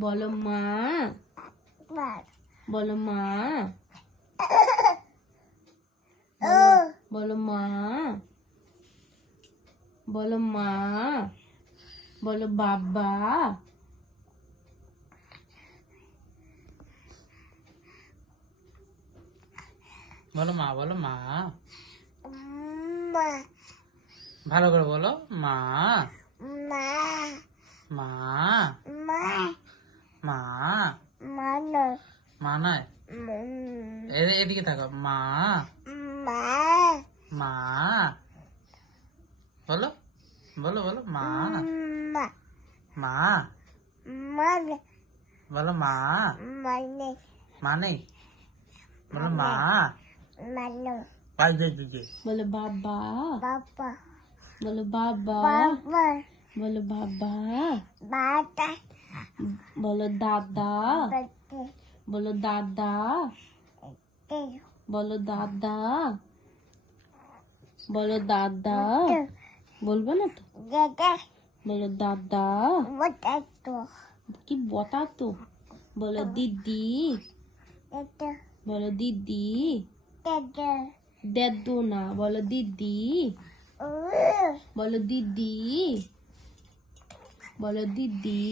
বলো মা, বলো মা, বলো মা, বলো মা, বলো বাবা, বলো মা, বলো মা, ভালো করে বলো মা, মা, মা, মা নয়, এদিকে থাকো মা, মা, বলো বলো বলো মা, মা, বলো মা, মা নেই, বলো মা, বলো বাবা, বলো বাবা, বলো বাবা, বলো দাদা, বলো দাদা, বলো দাদা, বলো দাদা, বলবো না তো, বলো দাদা, কি বতা তো, বলো দিদি, বলো দিদি, দেদো না, বলো দিদি, বলো দিদি, বলো দিদি।